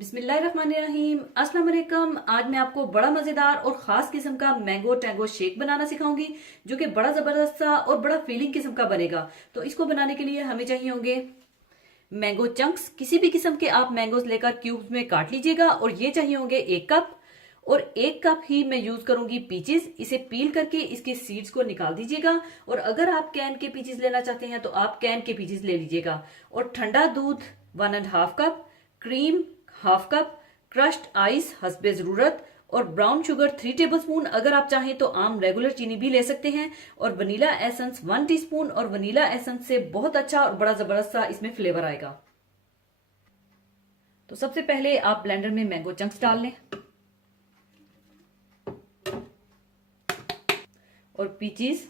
बिस्मिल्लाहिर्रहमानिर्रहीम। अस्सलाम वालेकुम। आज मैं आपको बड़ा मजेदार और खास किस्म का मैंगो टैंगो शेक बनाना सिखाऊंगी, जो कि बड़ा जबरदस्त सा और बड़ा फीलिंग किस्म का बनेगा। तो इसको बनाने के लिए हमें चाहिए होंगे मैंगो चंक्स। किसी भी किस्म के आप मैंगोज लेकर क्यूब्स में काट लीजिएगा। और ये चाहिए होंगे 1 कप, और 1 कप ही मैं यूज करूंगी पीचेस। इसे पील करके इसके सीड्स को निकाल दीजिएगा। और अगर आप कैन के पीचेस लेना चाहते हैं तो आप कैन के पीचेस ले लीजिएगा। और ठंडा दूध 1.5 cup, cream 1/2 cup, crushed ice हस्बे जरूरत, और ब्राउन शुगर 3 टेबलस्पून। अगर आप चाहें तो आम रेगुलर चीनी भी ले सकते हैं। और वनीला एसेंस 1 टीस्पून। और वनीला एसेंस से बहुत अच्छा और बड़ा जबरदस्त सा इसमें फ्लेवर आएगा। तो सबसे पहले आप ब्लेंडर में मैंगो चंक्स डाल लें और पीचेस,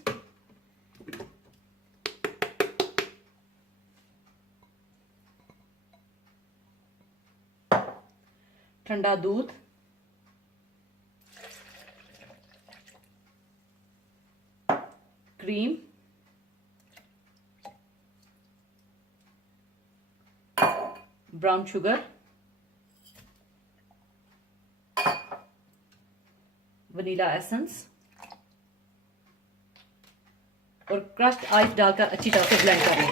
ठंडा दूध, cream, brown sugar, vanilla essence और क्रश्ड आइस डालकर अच्छी तरह से ब्लेंड कर लें।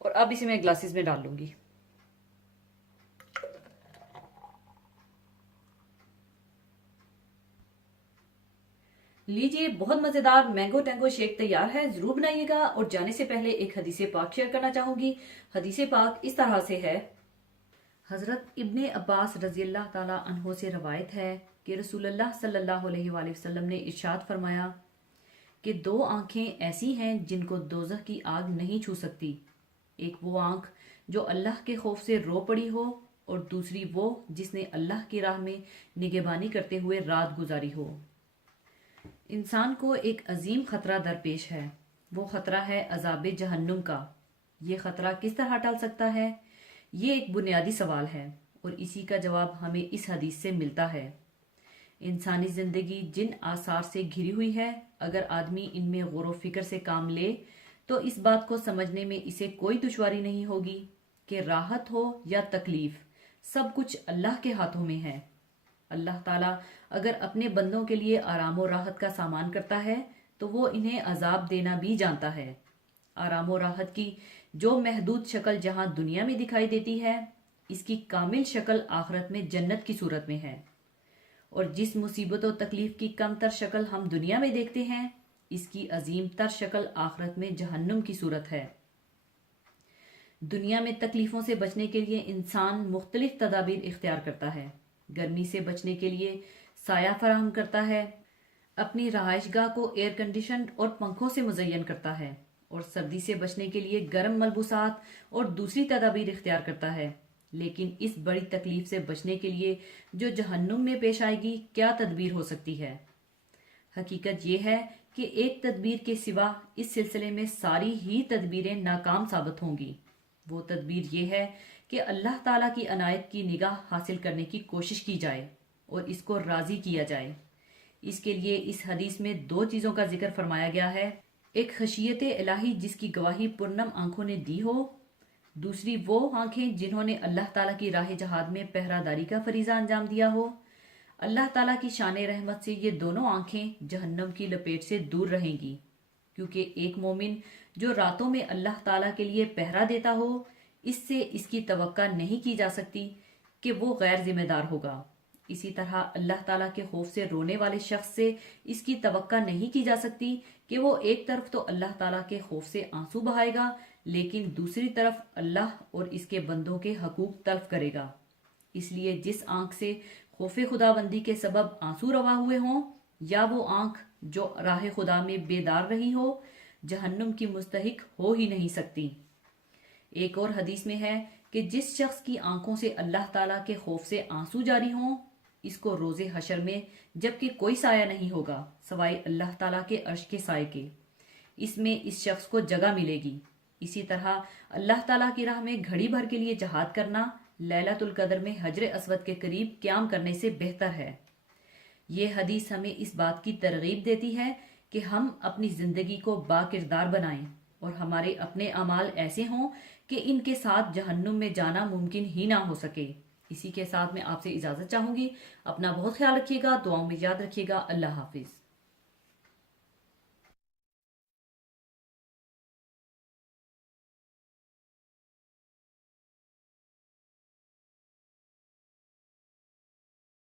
और अब इसे मैं ग्लासेस में डाल लूंगी। लीजिए, बहुत मजेदार मैंगो टैंगो शेक तैयार है। जरूर बनाइएगा। और जाने से पहले एक हदीसे पाक शेयर करना चाहूंगी। हदीसे पाक इस तरह से है। हजरत इब्ने अब्बास रज़ियल्लाहु ताला अन्हो से रवायत है कि रसूलुल्लाह सल्लल्लाहु अलैहि वसल्लम ने इरशाद फरमाया कि 2 आंखें ऐसी हैं जिनको दोज़ख की आग नहीं छू सकती। एक वो आंख जो अल्लाह के खौफ से रो पड़ी हो, और दूसरी वो जिसने अल्लाह की राह में निगहबानी करते हुए रात गुजारी हो। इंसान को एक अजीम खतरा दरपेश है। वो खतरा है अजाब जहन्नुम का। ये खतरा किस तरह टल सकता है? ये एक बुनियादी सवाल है, और इसी का जवाब हमें इस हदीस से मिलता है। इंसानी जिंदगी जिन आसार से घिरी हुई है, अगर आदमी इनमें गौर फिक्र से काम ले तो इस बात को समझने में इसे कोई दुश्वारी नहीं होगी कि राहत हो या तकलीफ, सब कुछ अल्लाह के हाथों में है। अल्लाह ताला अगर अपने बंदों के लिए आराम और राहत का सामान करता है तो वो इन्हें अजाब देना भी जानता है। आराम और राहत की जो महदूद शक्ल जहां दुनिया में दिखाई देती है, इसकी कामिल शक्ल आखिरत में जन्नत की सूरत में है। और जिस मुसीबत और तकलीफ की कम तर शक्ल हम दुनिया में देखते हैं, इसकी अजीम तर शक्ल आखिरत में जहन्नुम की सूरत है। दुनिया में तकलीफों से बचने के लिए इंसान मुख्तलिफ तदाबीर इख्तियार करता है। गर्मी से बचने के लिए साया फराहम करता है, अपनी रहायशगाह को एयर कंडीशन और पंखों से मुज़य्यन करता है, और सर्दी से बचने के लिए गर्म मलबूसात और दूसरी तदाबीर इख्तियार करता है। लेकिन इस बड़ी तकलीफ से बचने के लिए जो जहन्नुम में पेश आएगी, क्या तदबीर हो सकती है? हकीकत यह है कि एक तदबीर के सिवा इस सिलसिले में सारी ही तदबीरें नाकाम साबित होंगी। वो तदबीर ये है कि अल्लाह ताला की अनायत की निगाह हासिल करने की कोशिश की जाए और इसको राजी किया जाए। इसके लिए इस हदीस में 2 चीजों का जिक्र फरमाया गया है। एक खशियत इलाही जिसकी गवाही पुरनम आंखों ने दी हो, दूसरी वो आंखें जिन्होंने अल्लाह ताला की राह जहाद में पहरादारी का फरीजा अंजाम दिया हो। अल्लाह ताला की शान रहमत से ये दोनों आंखें जहन्नम की लपेट से दूर रहेंगी, क्योंकि एक मोमिन जो रातों में अल्लाह ताला के लिए पहरा देता हो, इससे इसकी तवक्का नहीं की जा सकती कि वो गैर जिम्मेदार होगा। इसी तरह अल्लाह ताला के खौफ से रोने वाले शख्स से इसकी तवक्का नहीं की जा सकती कि वो एक तरफ तो अल्लाह ताला के खौफ से आंसू बहाएगा, लेकिन दूसरी तरफ अल्लाह और इसके बंदों के हकूक तल्फ करेगा। इसलिए जिस आंख से खौफे खुदाबंदी के सबब आंसू रवा हुए हों, या वो आंख जो राह खुदा में बेदार रही हो, जहन्नुम की मुस्तहिक हो ही नहीं सकती। एक और हदीस में है कि जिस शख्स की आंखों से अल्लाह ताला के खौफ से आंसू जारी हों, इसको रोजे हशर में जबकि कोई साया नहीं होगा सवाए अल्लाह ताला के अर्श के साए के। اس میں اس شخص کو جگہ ملے گی۔ اسی طرح اللہ تعالیٰ کی راہ میں گھڑی بھر کے لیے جہاد کرنا لیلۃ القدر میں حجر اسود کے قریب قیام کرنے سے بہتر ہے۔ یہ حدیث ہمیں اس بات کی ترغیب دیتی ہے کہ ہم اپنی زندگی کو با کردار بنائیں اور ہمارے اپنے اعمال ایسے ہوں کہ ان کے ساتھ جہنم میں جانا ممکن ہی نہ ہو سکے۔ اسی کے ساتھ میں آپ سے اجازت چاہوں گی۔ اپنا بہت خیال رکھیے گا، دعاؤں میں یاد رکھیے گا۔ اللہ حافظ۔